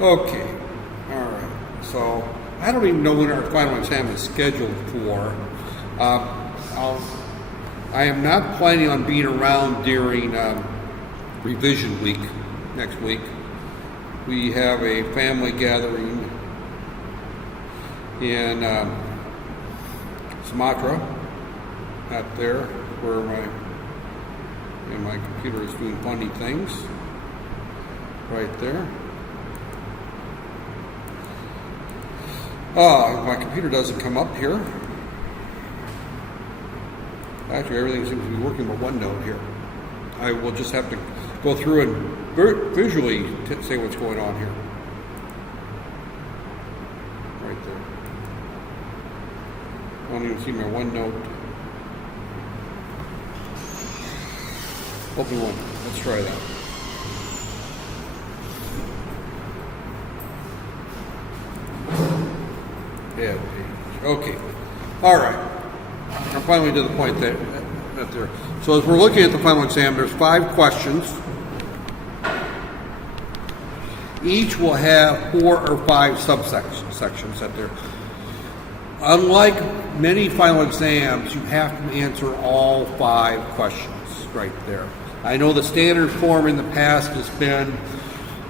Okay, all right. So I don't even know when our final exam is scheduled for. I am not planning on being around during revision week next week. We have a family gathering in Sumatra, out there, where my computer is doing funny things. Right there. My computer doesn't come up here. Actually, everything seems to be working but OneNote here. I will just have to go through and visually say what's going on here. Right there. I don't even see my OneNote. Open one. Let's try that. Yeah, page. Okay. All right. I'm finally to the point that there. So as we're looking at the final exam, there's 5 questions. Each will have 4 or 5 subsections that there. Unlike many final exams, you have to answer all 5 questions right there. I know the standard form in the past has been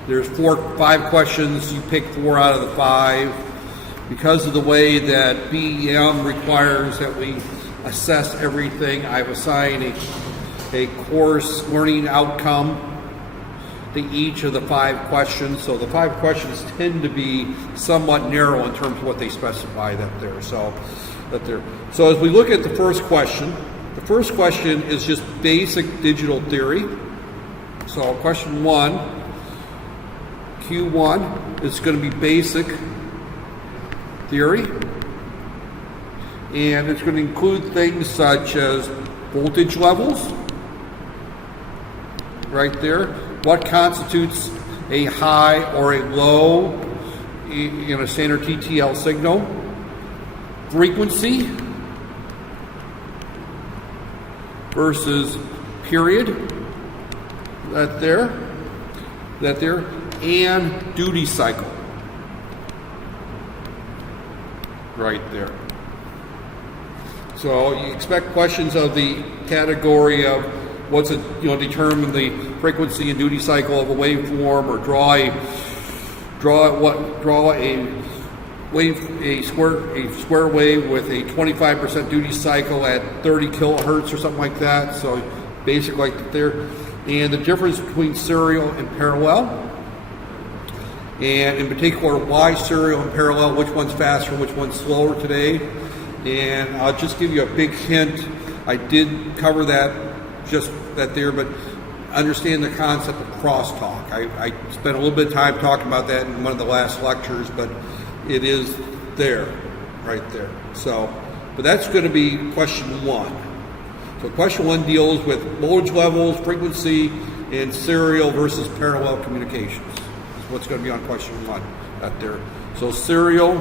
there's 5 questions, you pick 4 out of the 5. Because of the way that BEM requires that we assess everything, I've assigned a course learning outcome to each of the 5 questions. So the 5 questions tend to be somewhat narrow in terms of what they specify that there. So as we look at the first question is just basic digital theory. So question 1, Q1, is going to be basic theory, and it's going to include things such as voltage levels, right there, what constitutes a high or a low in a standard TTL signal, frequency versus period, that there, and duty cycle. Right there. So you expect questions of the category of what's it, determine the frequency and duty cycle of a waveform, or draw a square wave with a 25% duty cycle at 30 kilohertz or something like that. So basically like there, and the difference between serial and parallel. And in particular, why serial and parallel, which one's faster, which one's slower today. And I'll just give you a big hint. I did cover that there, but understand the concept of crosstalk. I spent a little bit of time talking about that in one of the last lectures, but it is there, right there. So, but that's going to be question 1. So question 1 deals with voltage levels, frequency, and serial versus parallel communications. What's going to be on question 1 out there. So serial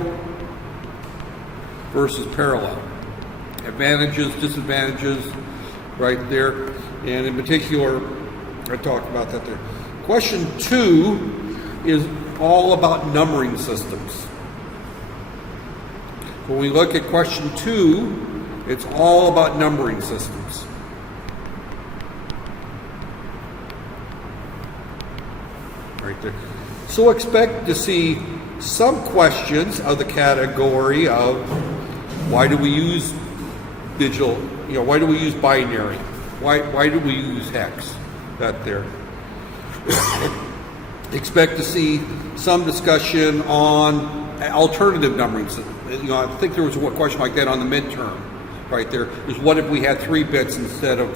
versus parallel. Advantages, disadvantages, right there. And in particular, I talked about that there. Question 2 is all about numbering systems. When we look at question 2, it's all about numbering systems. Right there. So expect to see some questions of the category of why do we use digital, why do we use binary? Why do we use hex? That there. Expect to see some discussion on alternative numbering systems. I think there was a question like that on the midterm, right there. Is what if we had 3 bits instead of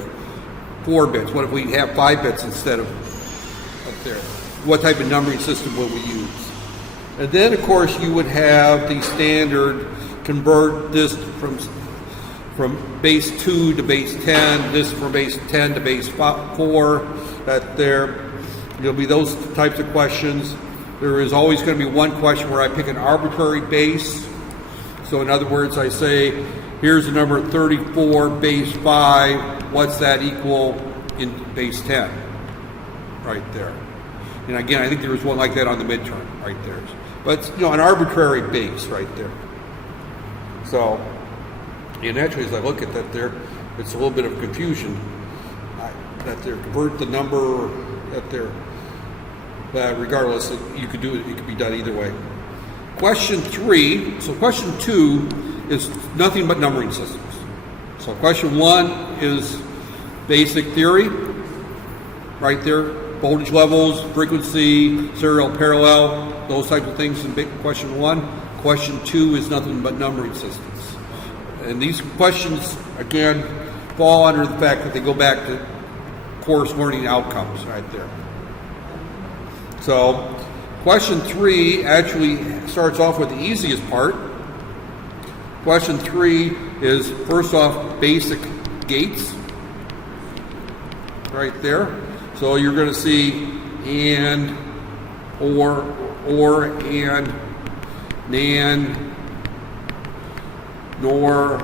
4 bits? What if we have 5 bits instead of up there? What type of numbering system will we use? And then, of course, you would have the standard convert this from base 2 to base 10, this from base 10 to base 4. That there'll be those types of questions. There is always going to be one question where I pick an arbitrary base. So in other words, I say, here's the number 34 base 5. What's that equal in base 10? Right there. And again, I think there was one like that on the midterm right there. But you know, an arbitrary base right there. So, and actually, as I look at that there, it's a little bit of confusion that they convert the number that they're. Regardless, you could do it. It could be done either way. Question 3. So question 2 is nothing but numbering systems. So question 1 is basic theory, right there. Voltage levels, frequency, serial, parallel, those types of things in question 1. Question 2 is nothing but numbering systems. And these questions, again, fall under the fact that they go back to course learning outcomes right there. So question 3 actually starts off with the easiest part. Question 3 is, first off, basic gates right there. So you're going to see and, or, and, NAND, NOR,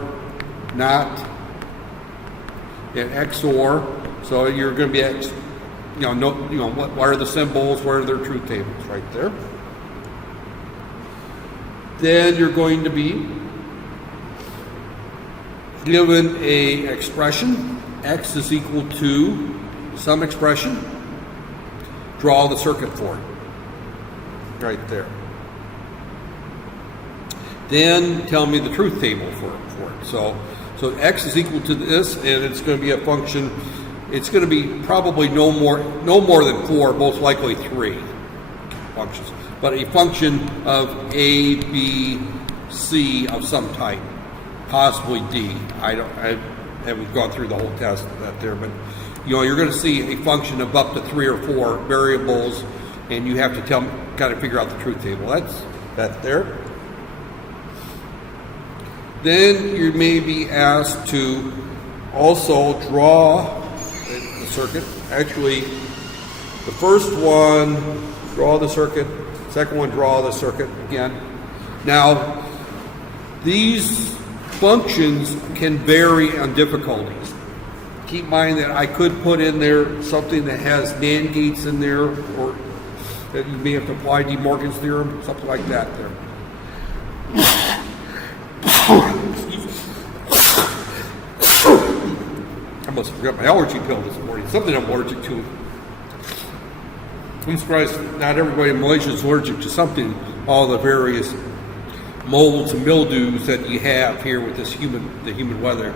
NOT, and XOR. So you're going to be at, what are the symbols? What are their truth tables right there? Then you're going to be given a expression. X is equal to some expression. Draw the circuit for it. Right there. Then tell me the truth table for it. So X is equal to this, and it's going to be a function. It's going to be probably no more than 4, most likely 3 functions, but a function of A, B, C of some type, possibly D. I haven't gone through the whole test of that there, but you're going to see a function of up to 3 or 4 variables, and you have to kind of figure out the truth table. That's that there. Then you may be asked to also draw the circuit. Actually, the first one, draw the circuit. Second one, draw the circuit again. Now, these functions can vary on difficulties. Keep in mind that I could put in there something that has NAND gates in there, or that you may have to apply De Morgan's theorem, something like that there. I must have forgot my allergy pill this morning. Something I'm allergic to. I'm surprised not everybody in Malaysia is allergic to something. All the various molds and mildews that you have here with the humid weather.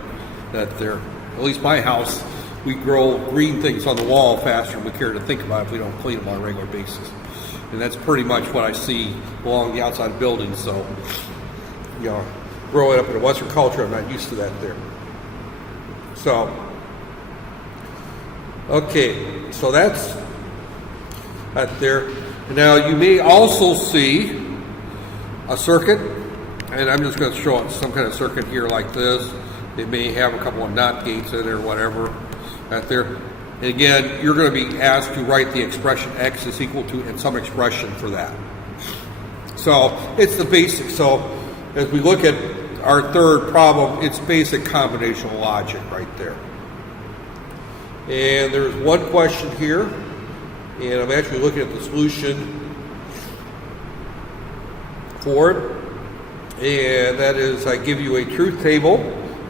That there, at least my house, we grow green things on the wall faster than we care to think about if we don't clean them on a regular basis. And that's pretty much what I see along the outside of buildings. So, growing up in a Western culture, I'm not used to that there. So, okay, so that's there. Now you may also see a circuit, and I'm just going to show some kind of circuit here like this. It may have a couple of NOT gates in it or whatever right there. And again, you're going to be asked to write the expression X is equal to and some expression for that. So it's the basic. So as we look at our third problem, it's basic combinational logic right there. And there's one question here, and I'm actually looking at the solution for it. And that is, I give you a truth table,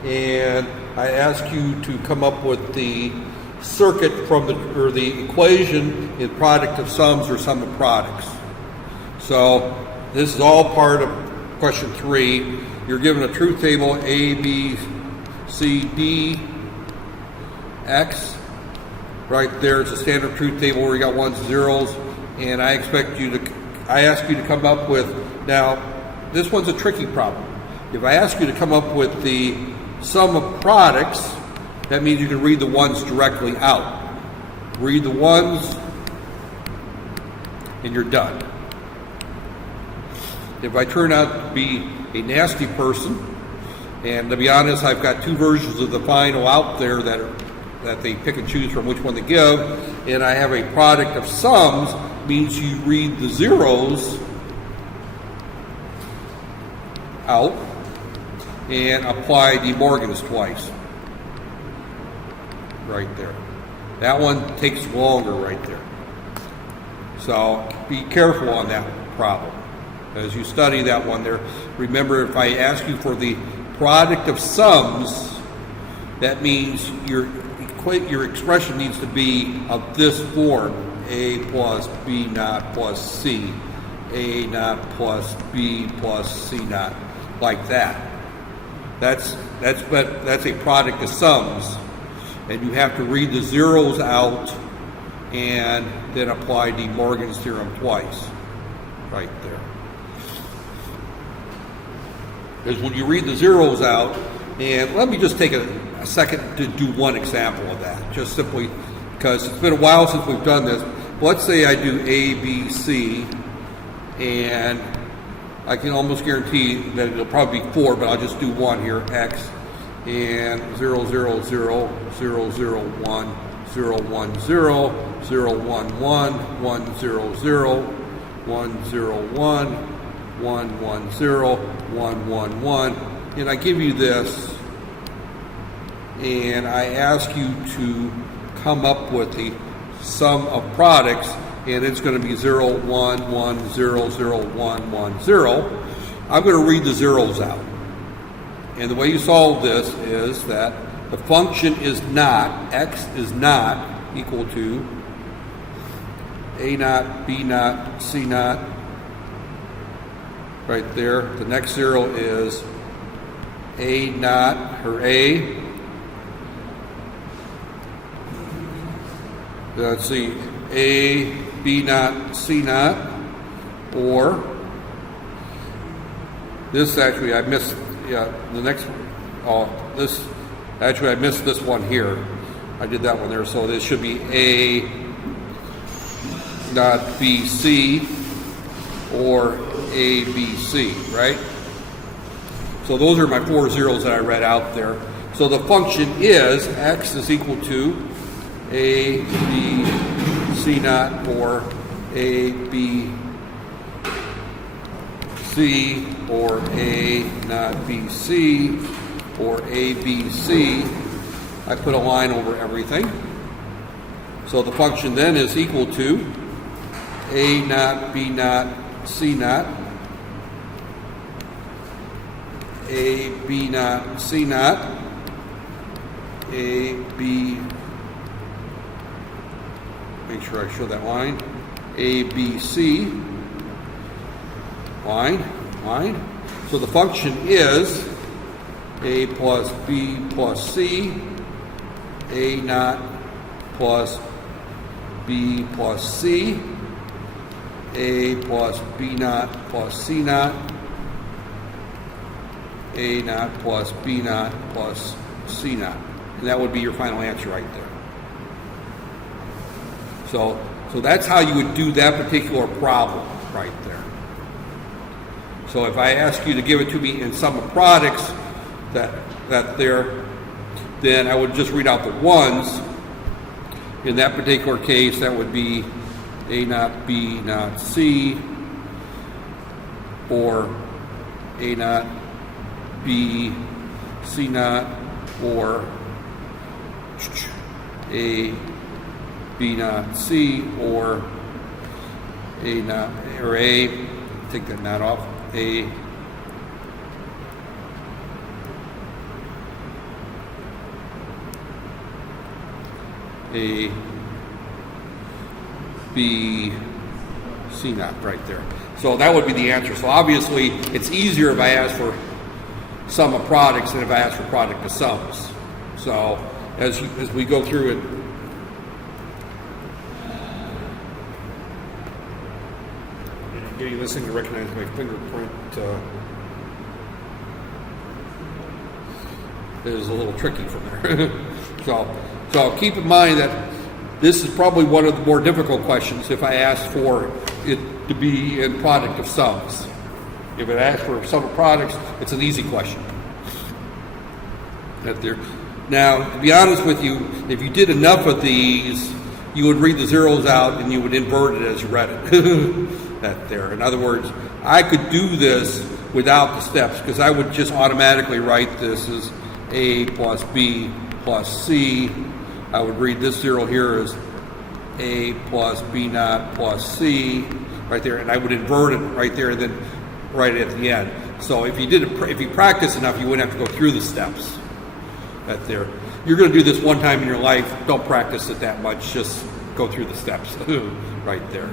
and I ask you to come up with the circuit from the equation in product of sums or sum of products. So this is all part of question 3. You're given a truth table, A, B, C, D, X. Right there, it's a standard truth table where you got ones and zeros, and I ask you to come up with, now, this one's a tricky problem. If I ask you to come up with the sum of products, that means you can read the ones directly out. Read the ones, and you're done. If I turn out to be a nasty person, and to be honest, I've got 2 versions of the final out there that they pick and choose from which one to give, and I have a product of sums, means you read the zeros out and apply De Morgan's twice. Right there. That one takes longer right there. So be careful on that problem. As you study that one there, remember if I ask you for the product of sums, that means your expression needs to be of this form: A plus B naught plus C, A naught plus B plus C naught, like that. That's a product of sums, and you have to read the zeros out and then apply De Morgan's theorem twice, right there. Because when you read the zeros out, and let me just take a second to do one example of that, just simply because it's been a while since we've done this. Let's say I do A, B, C, and I can almost guarantee that it'll probably be 4, but I'll just do 1 here, X, and 0, 0, 0, 0, 0, 1, 0, 1, 0, 0, 1, 1, 1, 0, 0, 1, 0, 1, 1, 1, 0, 1, 1, 1, and I give you this, and I ask you to come up with the sum of products, and it's going to be 0, 1, 1, 0, 0, 1, 1, 0. I'm going to read the zeros out. And the way you solve this is that the function is not, x is not equal to A naught, B naught, C naught, right there. The next zero is A naught, or A. Let's see, A, B naught, C naught, or this actually I missed, the next one, this, actually I missed this one here. I did that one there, so this should be A naught BC or ABC, right? So those are my 4 zeros that I read out there. So the function is x is equal to A, B, C naught, or A, B, C, or A naught B, C, or A, B, C. I put a line over everything. So the function then is equal to A naught, B naught, C naught, A, B naught, C naught, A, B, make sure I show that line, A, B, C, line. So the function is A plus B plus C, A naught plus B plus C, A plus B naught plus C naught, A naught plus B naught plus C naught. And that would be your final answer right there. So that's how you would do that particular problem right there. So if I ask you to give it to me in sum of products that there, then I would just read out the ones. In that particular case, that would be A naught, B naught, C, or A naught, B, C naught, or A, B naught, C, or A naught, or A, take that naught off, A, B, C naught right there. So that would be the answer. So obviously it's easier if I ask for sum of products than if I ask for product of sums. So as we go through it, getting this thing to recognize my fingerprint is a little tricky from there. So keep in mind that this is probably one of the more difficult questions if I ask for it to be in product of sums. If it asks for sum of products, it's an easy question. Now, to be honest with you, if you did enough of these, you would read the zeros out and you would invert it as you read it. That there. In other words, I could do this without the steps because I would just automatically write this as A plus B plus C. I would read this zero here as A plus B naught plus C right there, and I would invert it right there and then right at the end. So if you practice enough, you wouldn't have to go through the steps right there. You're going to do this one time in your life. Don't practice it that much. Just go through the steps right there.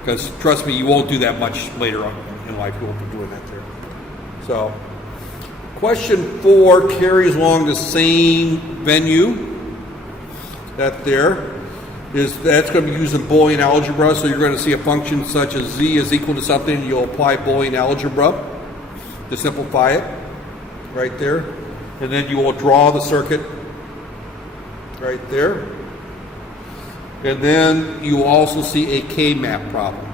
Because trust me, you won't do that much later on in life. You won't be doing that there. So question 4 carries along the same venue. That there is, that's going to be using Boolean algebra. So you're going to see a function such as z is equal to something. You'll apply Boolean algebra to simplify it right there. And then you will draw the circuit right there. And then you will also see a K-map problem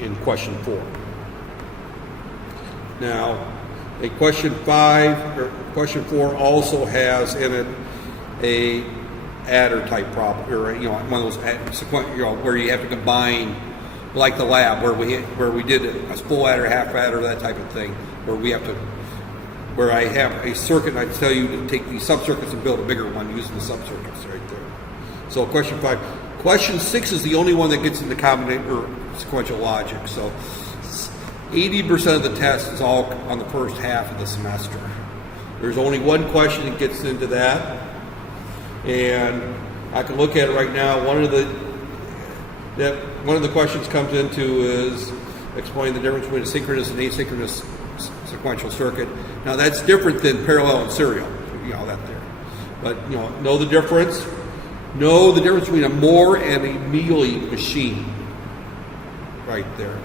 in question 4. Now, a question 5 or question 4 also has in it a adder type problem, or one of those where you have to combine, like the lab where we did a full adder, half adder, that type of thing, where I have a circuit and I tell you to take these subcircuits and build a bigger one using the subcircuits right there. So question 5. Question 6 is the only one that gets into combination or sequential logic. So 80% of the test is all on the first half of the semester. There's only one question that gets into that. And I can look at it right now. One of the questions comes into is explain the difference between a synchronous and asynchronous sequential circuit. Now that's different than parallel and serial. That there. But know the difference. Know the difference between a Moore and a Mealy machine. Right there.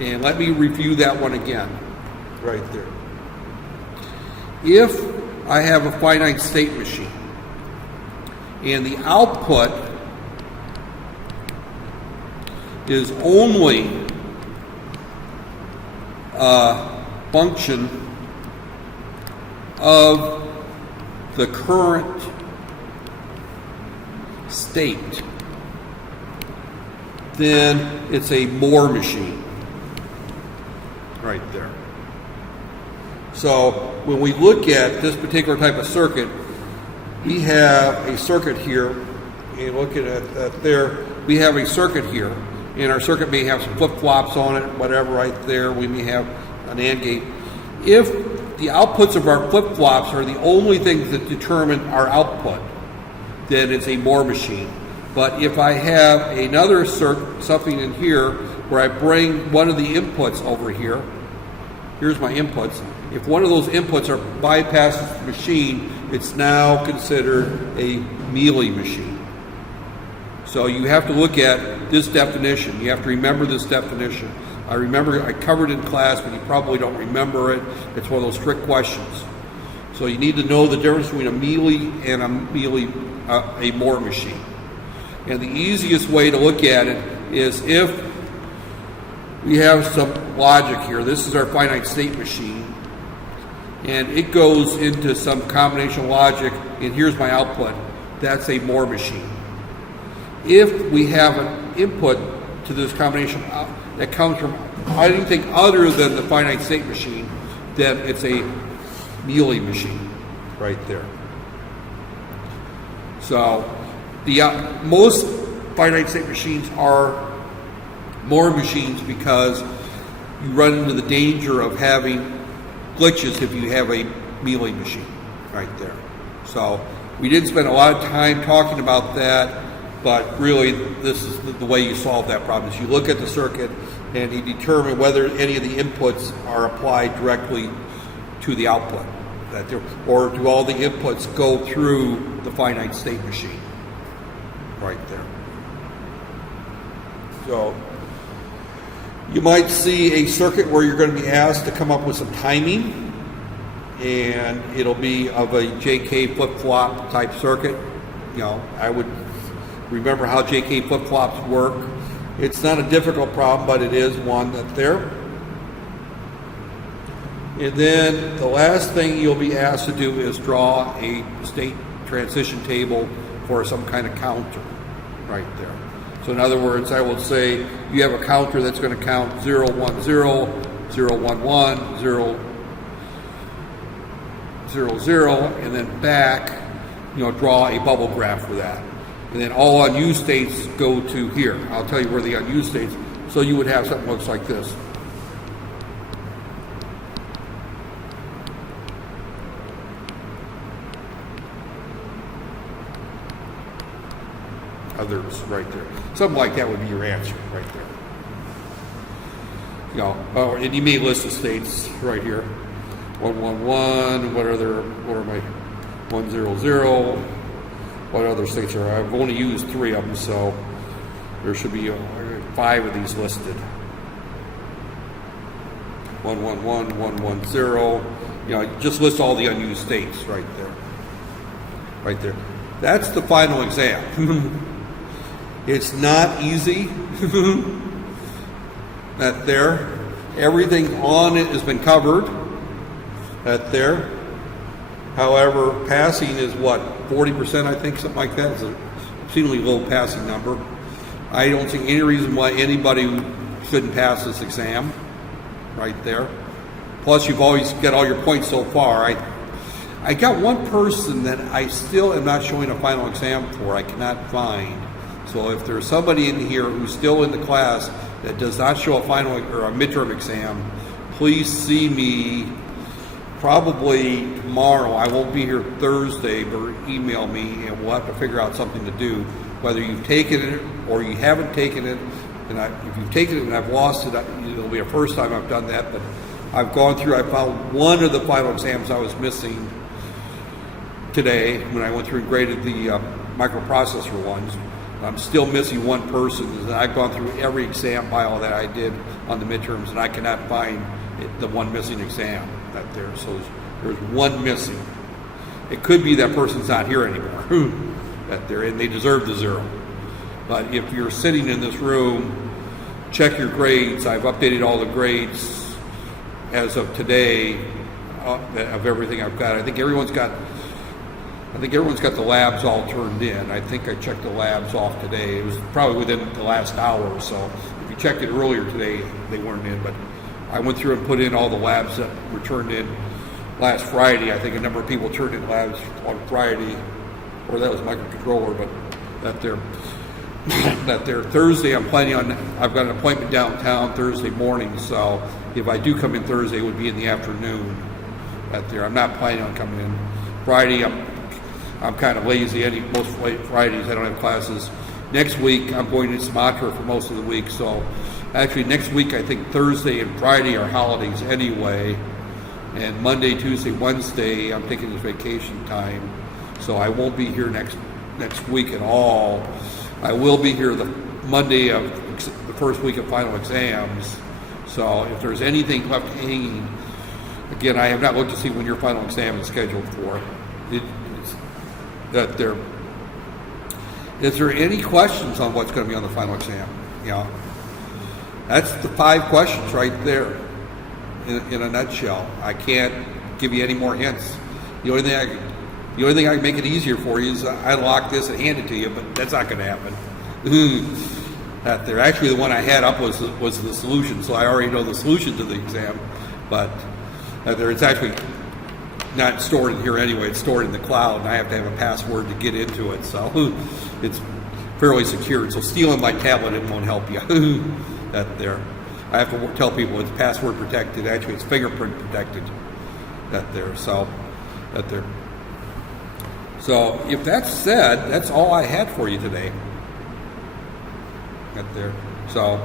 And let me review that one again. Right there. If I have a finite state machine, and the output is only a function of the current state, then it's a Moore machine right there. So when we look at this particular type of circuit, we have a circuit here, and looking at that there, we have a circuit here, and our circuit may have some flip-flops on it, whatever right there. We may have an AND gate. If the outputs of our flip-flops are the only things that determine our output, then it's a Moore machine. But if I have another something in here where I bring one of the inputs over here, here's my inputs. If one of those inputs are bypasses the machine, it's now considered a Mealy machine. So you have to look at this definition. You have to remember this definition. I covered it in class, but you probably don't remember it. It's one of those trick questions. So you need to know the difference between a Mealy and a Moore machine. And the easiest way to look at it is if we have some logic here. This is our finite state machine. And it goes into some combination logic, and here's my output. That's a Moore machine. If we have an input to this combination that comes from anything other than the finite state machine, then it's a Mealy machine right there. So the most finite state machines are Moore machines because you run into the danger of having glitches if you have a Mealy machine right there. So we didn't spend a lot of time talking about that, but really this is the way you solve that problem. Is you look at the circuit and you determine whether any of the inputs are applied directly to the output, or do all the inputs go through the finite state machine right there. So you might see a circuit where you're going to be asked to come up with some timing, and it'll be of a JK flip-flop type circuit. I would remember how JK flip-flops work. It's not a difficult problem, but it is one that's there. And then the last thing you'll be asked to do is draw a state transition table for some kind of counter right there. So in other words, I will say you have a counter that's going to count 0, 1, 0, 0, 1, 1, 0, 0, 0, and then back, draw a bubble graph for that. and then all unused states go to here. I'll tell you where the unused states, so you would have something that looks like this. Others right there. Something like that would be your answer right there. You know, oh, and you may list the states right here. 111, what are my 100? What other states are? I've only used 3 of them, so there should be 5 of these listed. 111, 110. You know, just list all the unused states right there. Right there. That's the final exam. It's not easy. That there. Everything on it has been covered. That there. However, passing is what, 40%, I think, something like that. It's a exceedingly low passing number. I don't see any reason why anybody shouldn't pass this exam. Right there. Plus, you've always got all your points so far. I got one person that I still am not showing a final exam for. I cannot find. So if there's somebody in here who's still in the class that does not show a final or a midterm exam, please see me probably tomorrow. I won't be here Thursday, but email me and we'll have to figure out something to do. Whether you've taken it or you haven't taken it, and if you've taken it and I've lost it, it'll be the first time I've done that, but I've gone through, I found one of the final exams I was missing today when I went through and graded the microprocessor ones. I'm still missing one person, and I've gone through every exam file that I did on the midterms, and I cannot find the one missing exam that there. So there's one missing. It could be that person's not here anymore, that there, and they deserve the 0. But if you're sitting in this room, check your grades. I've updated all the grades as of today of everything I've got. I think everyone's got the labs all turned in. I think I checked the labs off today. It was probably within the last hour or so. If you checked it earlier today, they weren't in. But I went through and put in all the labs that were turned in last Friday. I think a number of people turned in labs on Friday, or that was microcontroller, but that there Thursday, I'm planning on, I've got an appointment downtown Thursday morning, so if I do come in Thursday, it would be in the afternoon. I'm not planning on coming in Friday. I'm kind of lazy. Most Fridays I don't have classes. Next week I'm going to Sumatra for most of the week. So actually next week I think Thursday and Friday are holidays anyway. And Monday, Tuesday, Wednesday I'm taking this vacation time. So I won't be here next week at all. I will be here the Monday of the first week of final exams. So if there's anything left hanging, again, I have not looked to see when your final exam is scheduled for. Is there any questions on what's going to be on the final exam? You know, that's the 5 questions right there in a nutshell. I can't give you any more hints. The only thing I can make it easier for you is I lock this and hand it to you, but that's not going to happen. Actually, the one I had up was the solution, so I already know the solution to the exam, but it's actually not stored in here anyway. It's stored in the cloud, and I have to have a password to get into it, so it's fairly secured. So stealing my tablet, it won't help you. I have to tell people it's password protected. Actually, it's fingerprint protected. So if that's said, that's all I had for you today. So